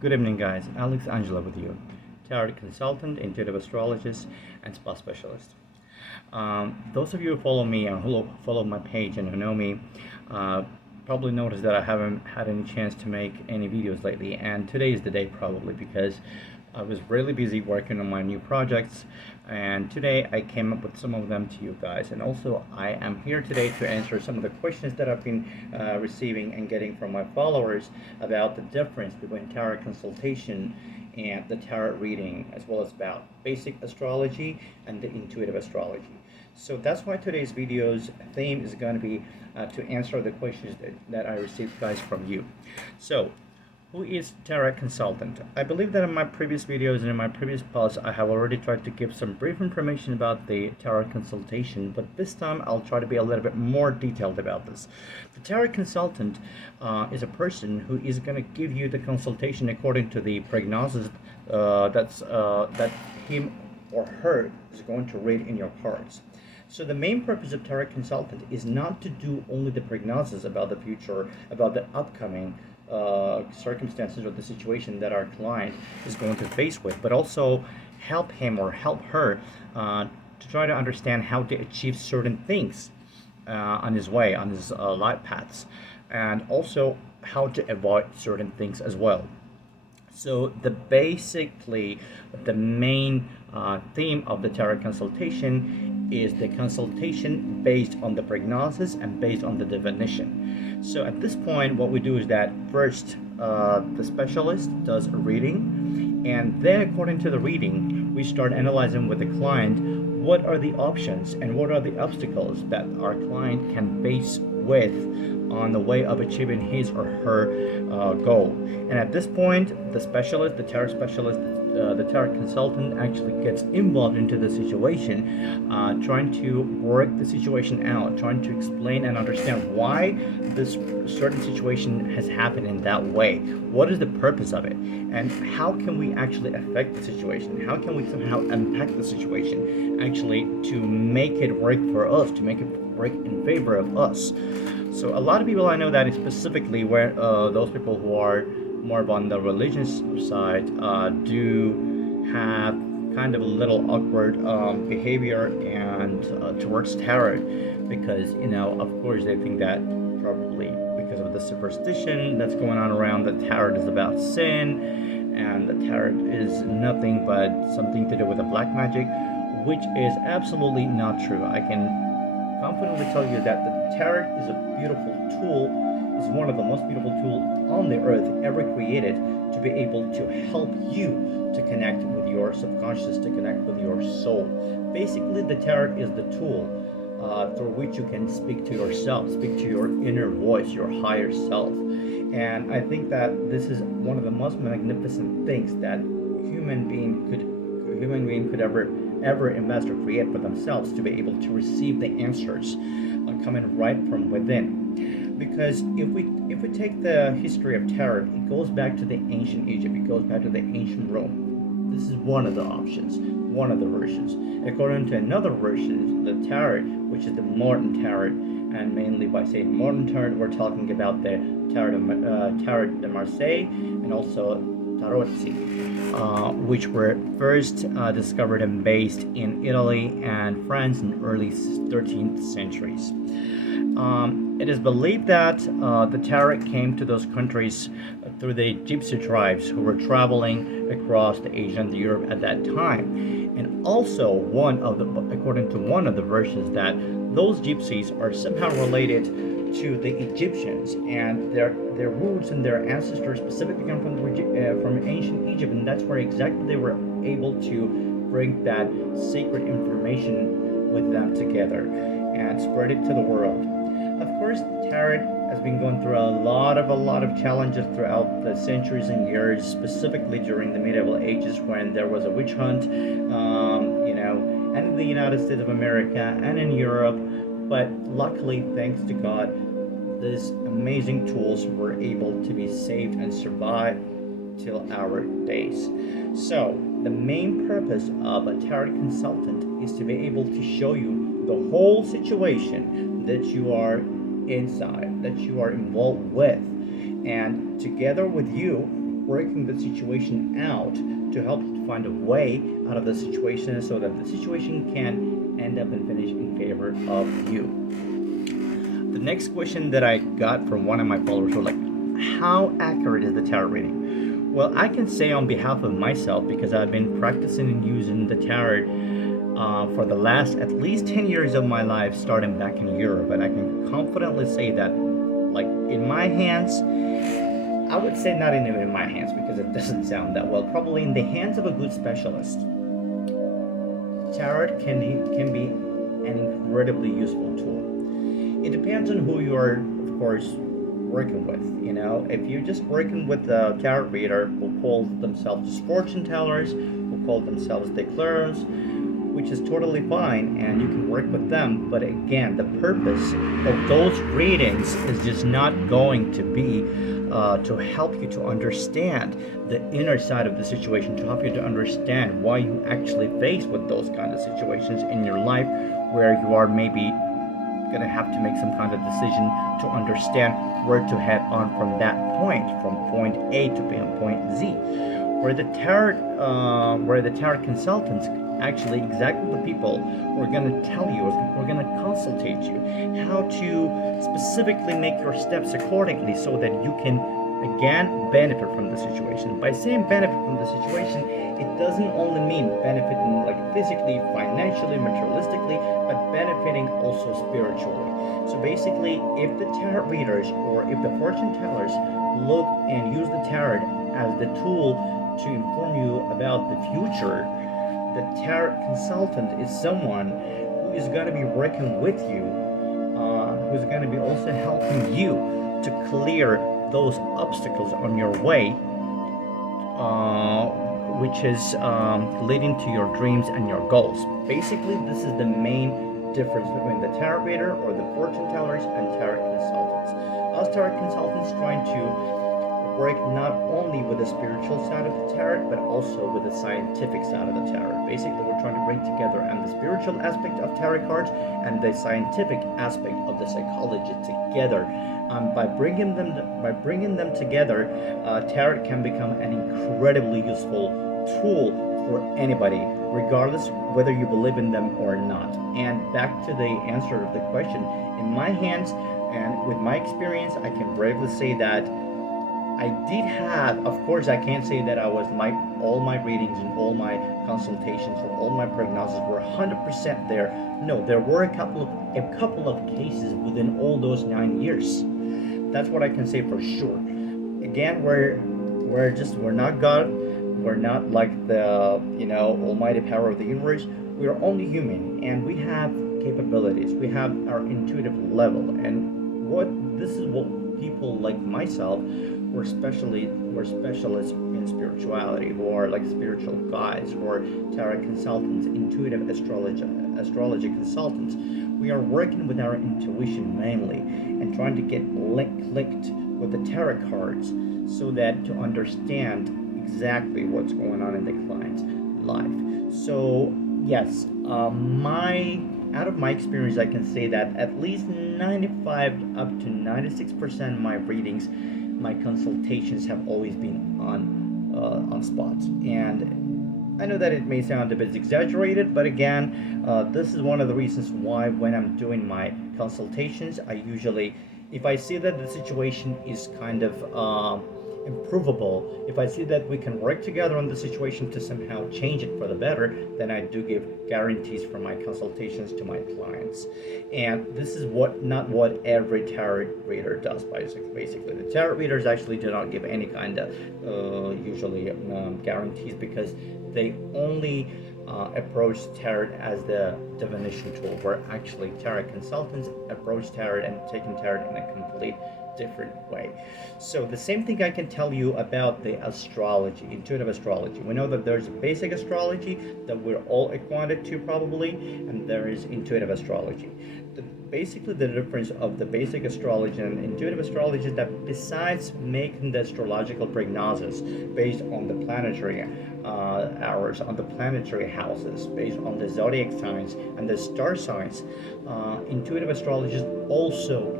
Good evening, guys. Alex Angelo with you, Tarot Consultant, Intuitive Astrologist, and Spa Specialist. Those of you who follow me and who follow my page and who know me probably noticed that I haven't had any chance to make any videos lately, and today is the day probably because I was really busy working on my new projects, and today I came up with some of them to you guys. And also I am here today to answer some of the questions that I've been receiving and getting from my followers about the difference between tarot consultation and the tarot reading, as well as about basic astrology and the intuitive astrology. So that's why today's video's theme is going to be to answer the questions that I received, guys, from you. So who is tarot consultant? I believe that in my previous videos and in my previous posts I have already tried to give some brief information about the tarot consultation, but this time I'll try to be a little bit more detailed about this. The tarot consultant is a person who is going to give you the consultation according to the prognosis that him or her is going to read in your cards. So the main purpose of tarot consultant is not to do only the prognosis about the future, about the upcoming circumstances or the situation that our client is going to face with, but also help him or help her to try to understand how to achieve certain things on his way, on his life paths, and also how to avoid certain things as well. So basically the main theme of the tarot consultation is the consultation based on the prognosis and based on the divination. So at this point, what we do is that first the specialist does a reading, and then according to the reading, we start analyzing with the client what are the options and what are the obstacles that our client can face with on the way of achieving his or her goal. And at this point, the specialist, the tarot specialist, the tarot consultant actually gets involved into the situation, trying to work the situation out, trying to explain and understand why this certain situation has happened in that way. What is the purpose of it? And how can we actually affect the situation? How can we somehow impact the situation actually to make it work for us, to make it work in favor of us? So a lot of people I know that is specifically where those people who are more on the religious side do have kind of a little awkward behavior and towards tarot, because of course they think that probably because of the superstition that's going on around, that tarot is about sin and the tarot is nothing but something to do with the black magic, which is absolutely not true. I can confidently tell you that the tarot is a beautiful tool, is one of the most beautiful tools on the earth ever created, to be able to help you to connect with your subconscious, to connect with your soul. Basically, the tarot is the tool through which you can speak to yourself, speak to your inner voice, your higher self. And I think that this is one of the most magnificent things that human being could ever invest or create for themselves, to be able to receive the answers coming right from within. Because if we take the history of tarot, it goes back to the ancient Egypt, it goes back to the ancient Rome. This is one of the options, one of the versions. According to another version, the tarot, which is the modern tarot, and mainly by saying modern tarot, we're talking about the tarot de Marseille and also tarot, which were first discovered and based in Italy and France in early 13th centuries. It is believed that the tarot came to those countries through the gypsy tribes who were traveling across the Asia and Europe at that time. And also, according to one of the versions, that those gypsies are somehow related to the Egyptians, and their roots and their ancestors specifically come from ancient Egypt, and that's where exactly they were able to bring that sacred information with them together and spread it to the world. Of course, tarot has been going through a lot of challenges throughout the centuries and years, specifically during the medieval ages when there was a witch hunt, and in the United States of America and in Europe. But luckily, thanks to God, these amazing tools were able to be saved and survive till our days. So the main purpose of a tarot consultant is to be able to show you the whole situation that you are inside, that you are involved with, and together with you working the situation out to help you to find a way out of the situation so that the situation can end up and finish in favor of you. The next question that I got from one of my followers was like, how accurate is the tarot reading? Well, I can say on behalf of myself, because I've been practicing and using the tarot for the last at least 10 years of my life, starting back in Europe, and I can confidently say that, like, in my hands, I would say not even in my hands because it doesn't sound that well, probably in the hands of a good specialist, tarot can be an incredibly useful tool. It depends on who you are, of course, working with. You know, if you're just working with a tarot reader who call themselves fortune tellers, who call themselves declarers, which is totally fine, and you can work with them. But again, the purpose of those readings is just not going to be to help you to understand the inner side of the situation, to help you to understand why you actually face with those kind of situations in your life, where you are maybe going to have to make some kind of decision to understand where to head on from that point, from point A to point Z, where the tarot consultants, actually exactly the people who are going to tell you, we're going to consultate you how to specifically make your steps accordingly so that you can again benefit from the situation. By saying benefit from the situation, it doesn't only mean benefiting like physically, financially, materialistically, but benefiting also spiritually. So basically, if the tarot readers or if the fortune tellers look and use the tarot as the tool to inform you about the future, the tarot consultant is someone who is going to be working with you, who's going to be also helping you to clear those obstacles on your way, which is leading to your dreams and your goals. Basically, this is the main difference between the tarot reader or the fortune tellers and tarot consultants. Us tarot consultants trying to work not only with the spiritual side of the tarot, but also with the scientific side of the tarot. Basically, we're trying to bring together and the spiritual aspect of tarot cards and the scientific aspect of the psychology together. By bringing them together, tarot can become an incredibly useful tool for anybody, regardless whether you believe in them or not. And back to the answer of the question, in my hands and with my experience, I can bravely say that I did have, of course, I can't say that all my readings and all my consultations or all my prognosis were 100% there. No, there were a couple of cases within all those 9 years. That's what I can say for sure. Again, we're not God. We're not like the almighty power of the universe. We are only human, and we have capabilities. We have our intuitive level, and this is what people like myself, we're specialists in spirituality, who are like spiritual guides, who are tarot consultants, intuitive astrology consultants. We are working with our intuition mainly and trying to get linked with the tarot cards so that to understand exactly what's going on in the client's life. So yes, out of my experience, I can say that at least 95 up to 96% of my readings, my consultations have always been on spot. And I know that it may sound a bit exaggerated, but again, this is one of the reasons why when I'm doing my consultations, I usually, if I see that the situation is kind of improvable, if I see that we can work together on the situation to somehow change it for the better, then I do give guarantees for my consultations to my clients. And this is not what every tarot reader does. Basically, the tarot readers actually do not give any kind of usually guarantees, because they only approach tarot as the divination tool, where actually tarot consultants approach tarot and taking tarot in a complete different way. So the same thing I can tell you about the astrology, intuitive astrology. We know that there's basic astrology that we're all acquainted to probably, and there is intuitive astrology. The basically the difference of the basic astrology and intuitive astrology is that besides making the astrological prognosis based on the planetary hours, on the planetary houses, based on the zodiac signs and the star signs, intuitive astrologist also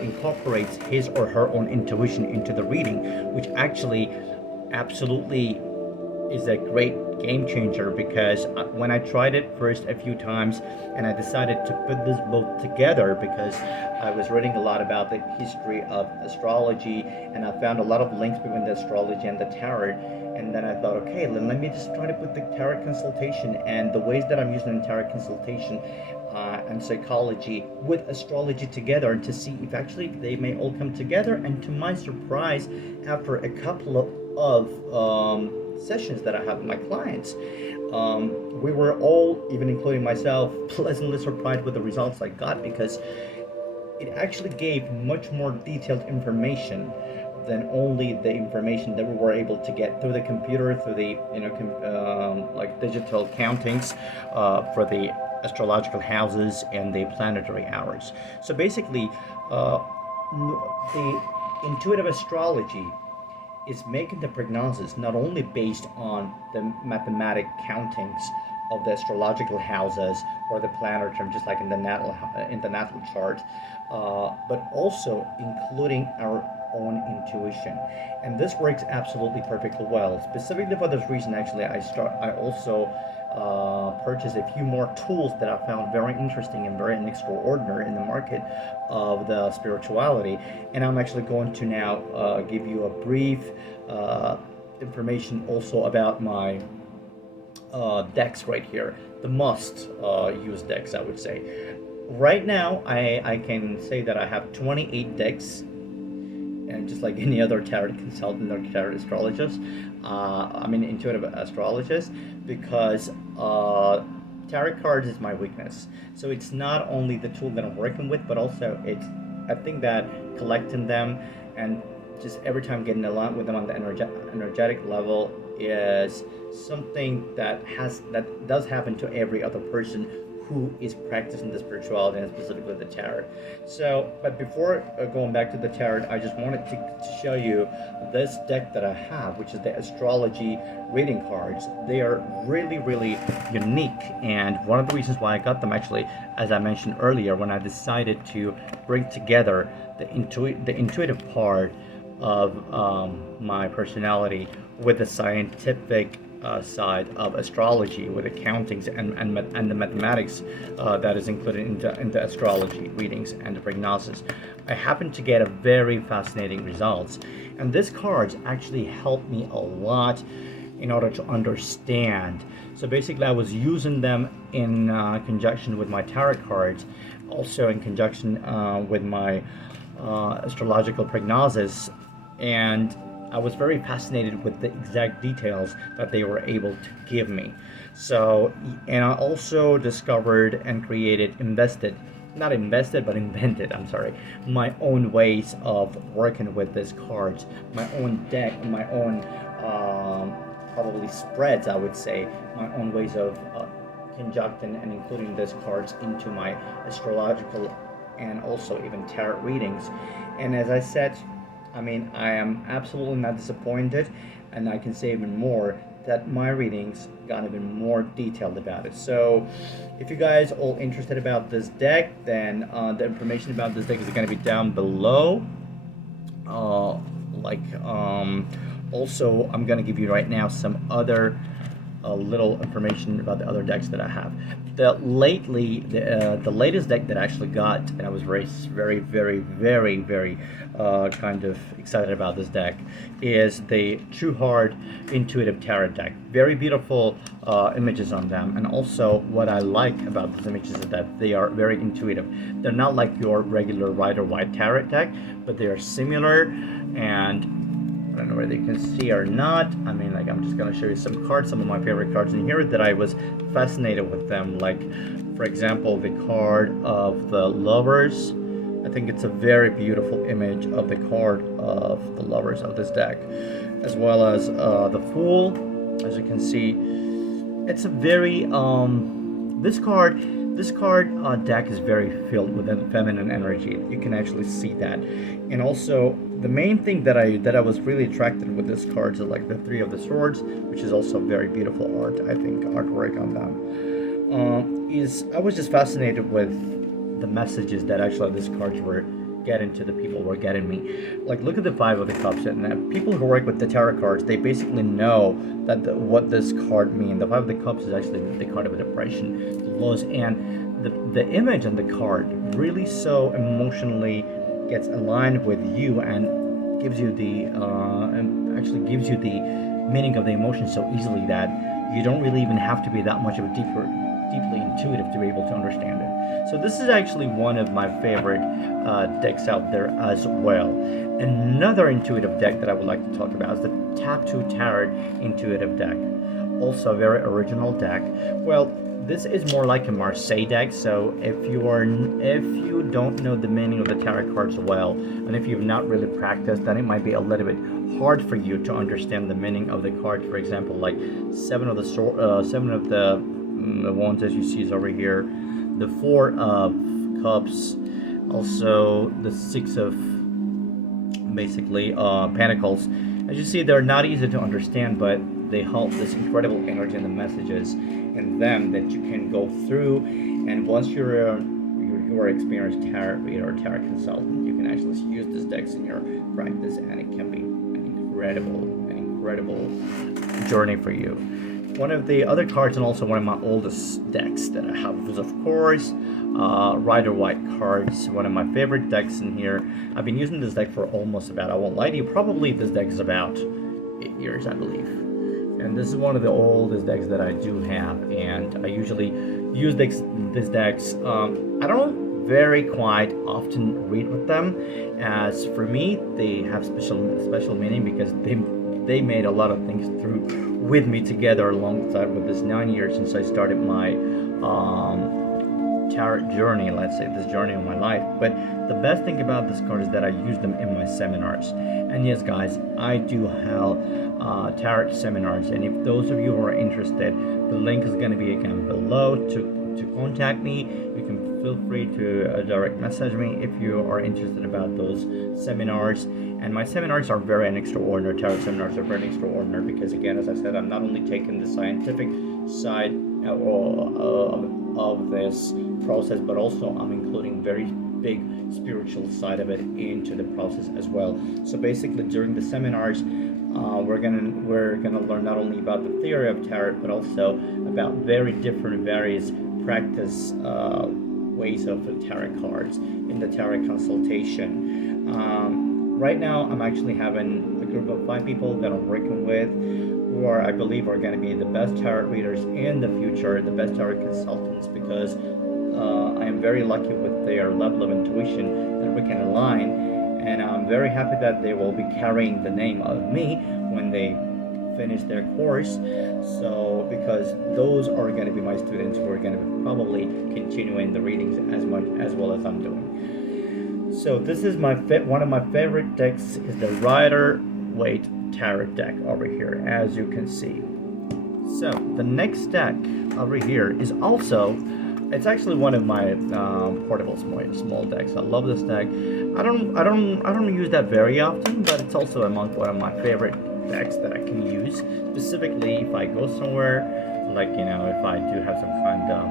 incorporates his or her own intuition into the reading, which actually absolutely is a great game changer, because when I tried it first a few times and I decided to put this both together, because I was reading a lot about the history of astrology and I found a lot of links between the astrology and the tarot, and then I thought, okay, let me just try to put the tarot consultation and the ways that I'm using in tarot consultation and psychology with astrology together, and to see if actually they may all come together. And to my surprise, after a couple of sessions that I have with my clients, we were all, even including myself, pleasantly surprised with the results I got, because it actually gave much more detailed information than only the information that we were able to get through the computer, through the like digital countings for the astrological houses and the planetary hours. So basically, the intuitive astrology is making the prognosis not only based on the mathematic countings of the astrological houses or the planar term, just like in the natal chart, but also including our own intuition. And this works absolutely perfectly well. Specifically for this reason, actually, I also purchased a few more tools that I found very interesting and very extraordinary in the market of the spirituality. And I'm actually going to now give you a brief information also about my decks right here, the must use decks, I would say. Right now, I can say that I have 28 decks, and just like any other tarot consultant or tarot astrologist, intuitive astrologist, because tarot cards is my weakness. So it's not only the tool that I'm working with, but also I think that collecting them and just every time getting along with them on the energetic level is something that does happen to every other person who is practicing the spirituality and specifically the tarot. So, but before going back to the tarot, I just wanted to show you this deck that I have, which is the astrology reading cards. They are really, really unique, and one of the reasons why I got them, actually, as I mentioned earlier, when I decided to bring together the intuitive part of my personality with the scientific side of astrology, with the countings and the mathematics that is included into astrology readings and the prognosis, I happened to get a very fascinating results. And these cards actually helped me a lot in order to understand. So basically, I was using them in conjunction with my tarot cards, also in conjunction with my astrological prognosis, and I was very fascinated with the exact details that they were able to give me. So, and I also discovered and invented, my own ways of working with these cards, my own deck, my own probably spreads, I would say, my own ways of conjuncting and including these cards into my astrological and also even tarot readings. And as I said, I am absolutely not disappointed, and I can say even more that my readings got even more detailed about it. So if you guys are all interested about this deck, then the information about this deck is going to be down below. Also, I'm going to give you right now some other little information about the other decks that I have. The latest deck that I actually got, and I was very kind of excited about this deck, is the True Heart Intuitive Tarot deck. Very beautiful images on them, and also what I like about these images is that they are very intuitive. They're not like your regular Rider-Waite tarot deck, but they are similar, and I don't know whether you can see or not. I'm just going to show you some cards, some of my favorite cards in here that I was fascinated with them. Like, for example, the card of the Lovers. I think it's a very beautiful image of the card of the Lovers of this deck, as well as the Fool. As you can see, it's a very this card. This card deck is very filled with feminine energy. You can actually see that. And also, the main thing that I was really attracted with this card is like the Three of the Swords, which is also very beautiful art, I think, artwork on them. I was just fascinated with the messages that actually these cards were getting to the people who are getting me. Like, look at the Five of the Cups, and people who work with the tarot cards, they basically know that what this card means. The Five of the Cups is actually the card of depression, the loss, and the image on the card really so emotionally gets aligned with you and gives you the meaning of the emotion so easily that you don't really even have to be that much of a deeply intuitive to be able to understand it. So this is actually one of my favorite decks out there as well. Another intuitive deck that I would like to talk about is the Tattoo Tarot Intuitive deck. Also a very original deck. Well, this is more like a Marseille deck, so if you don't know the meaning of the tarot cards well, and if you've not really practiced, then it might be a little bit hard for you to understand the meaning of the cards. For example, like Seven of the Wands, as you see, is over here. The Four of Cups, also the Six of Pentacles. As you see, they're not easy to understand, but they hold this incredible energy and the messages in them that you can go through. And once you're an experienced tarot reader or tarot consultant, you can actually use these decks in your practice, and it can be an incredible journey for you. One of the other cards, and also one of my oldest decks that I have, is of course Rider-Waite cards, one of my favorite decks in here. I've been using this deck for almost about, I won't lie to you, probably this deck is about 8 years, I believe. And this is one of the oldest decks that I do have, and I usually use these decks. I don't very quite often read with them, as for me they have special meaning because they made a lot of things through with me together alongside with this 9 years since I started my tarot journey, let's say this journey of my life. But the best thing about this card is that I use them in my seminars. And yes, guys, I do have tarot seminars, and if those of you who are interested, the link is going to be again below to contact me. You can feel free to direct message me if you are interested about those seminars. And my seminars are very extraordinary. Tarot seminars are very extraordinary because, again, as I said, I'm not only taking the scientific side of this process, but also I'm including very big spiritual side of it into the process as well. So basically, during the seminars, we're gonna learn not only about the theory of tarot, but also about various practice ways of the tarot cards in the tarot consultation. Right now, I'm actually having a group of 5 people that I'm working with, who I believe are going to be the best tarot readers in the future, the best tarot consultants, because I am very lucky with their level of intuition that we can align, and I'm very happy that they will be carrying the name of me when they finish their course. So because those are going to be my students who are going to be probably continuing the readings as well as I'm doing. So this is one of my favorite decks is the Rider-Waite Tarot deck over here, as you can see. So the next deck over here is also, it's actually one of my portable small decks. I love this deck. I don't use that very often, but it's also among one of my favorite decks that I can use. Specifically, if I go somewhere, like if I do have some kind of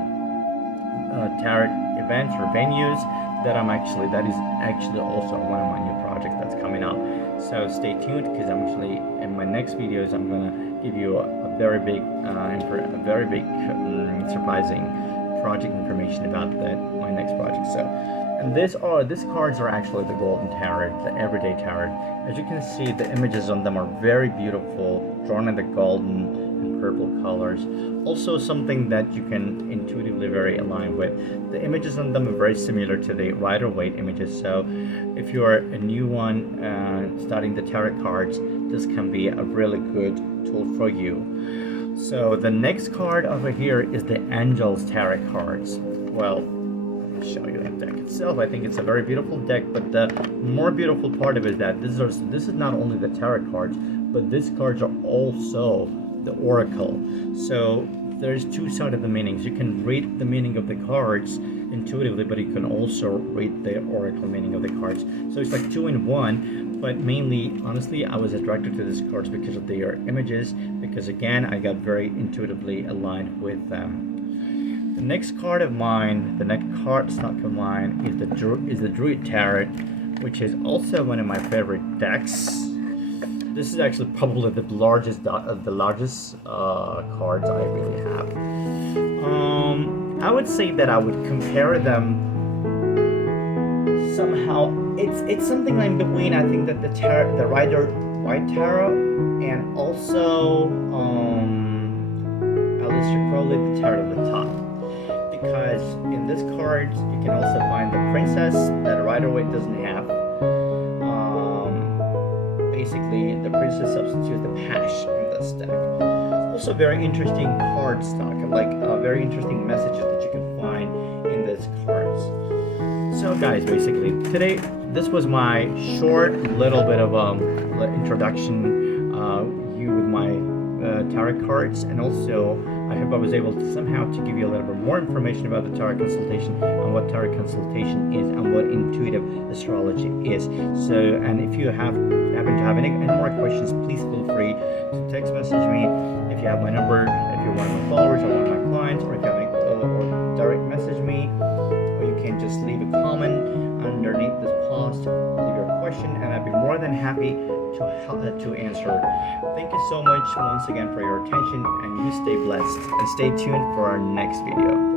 tarot events or venues, that is actually also one of my new projects that's coming up. So stay tuned, because I'm actually in my next videos I'm gonna give you a very big surprising project information about my next project. So, and these cards are actually the Golden Tarot, the Everyday Tarot. As you can see, the images on them are very beautiful, drawn in the golden and purple colors. Also something that you can intuitively very align with. The images on them are very similar to the Rider-Waite images, so if you are a new one studying the tarot cards, this can be a really good tool for you. So the next card over here is the Angels Tarot cards. Well, I'll show you the deck itself. I think it's a very beautiful deck, but the more beautiful part of it is that this is not only the tarot cards, but these cards are also the oracle. So there's two sides of the meanings. You can read the meaning of the cards intuitively, but you can also read the oracle meaning of the cards. So it's like 2 in 1, but mainly, honestly, I was attracted to these cards because of their images, because again, I got very intuitively aligned with them. The next card of mine, the next card stock of mine is the Druid Tarot, which is also one of my favorite decks. This is actually probably the largest cards I really have. I would say that I would compare them somehow. It's something like between, I think, that the Rider White Tarot and also probably the Tarot at the top. Because in this card you can also find the Princess that Rider Waite doesn't have. Basically, the Princess substitutes the Pash in this deck. Also, very interesting card stock, like very interesting messages that you can find in these cards. So, guys, basically, today this was my short little bit of introduction with my tarot cards, and also I hope I was able to somehow to give you a little bit more information about the tarot consultation and what tarot consultation is and what intuitive astrology is. So, and if you happen to have any more questions, please feel free to text message me. If you have my number, if you're one of my followers or one of my clients, or if you have any, or direct message me, or you can just leave a comment underneath this post, leave your question, and I'd be more than happy to answer. Thank you so much once again for your attention, and you stay blessed and stay tuned for our next video.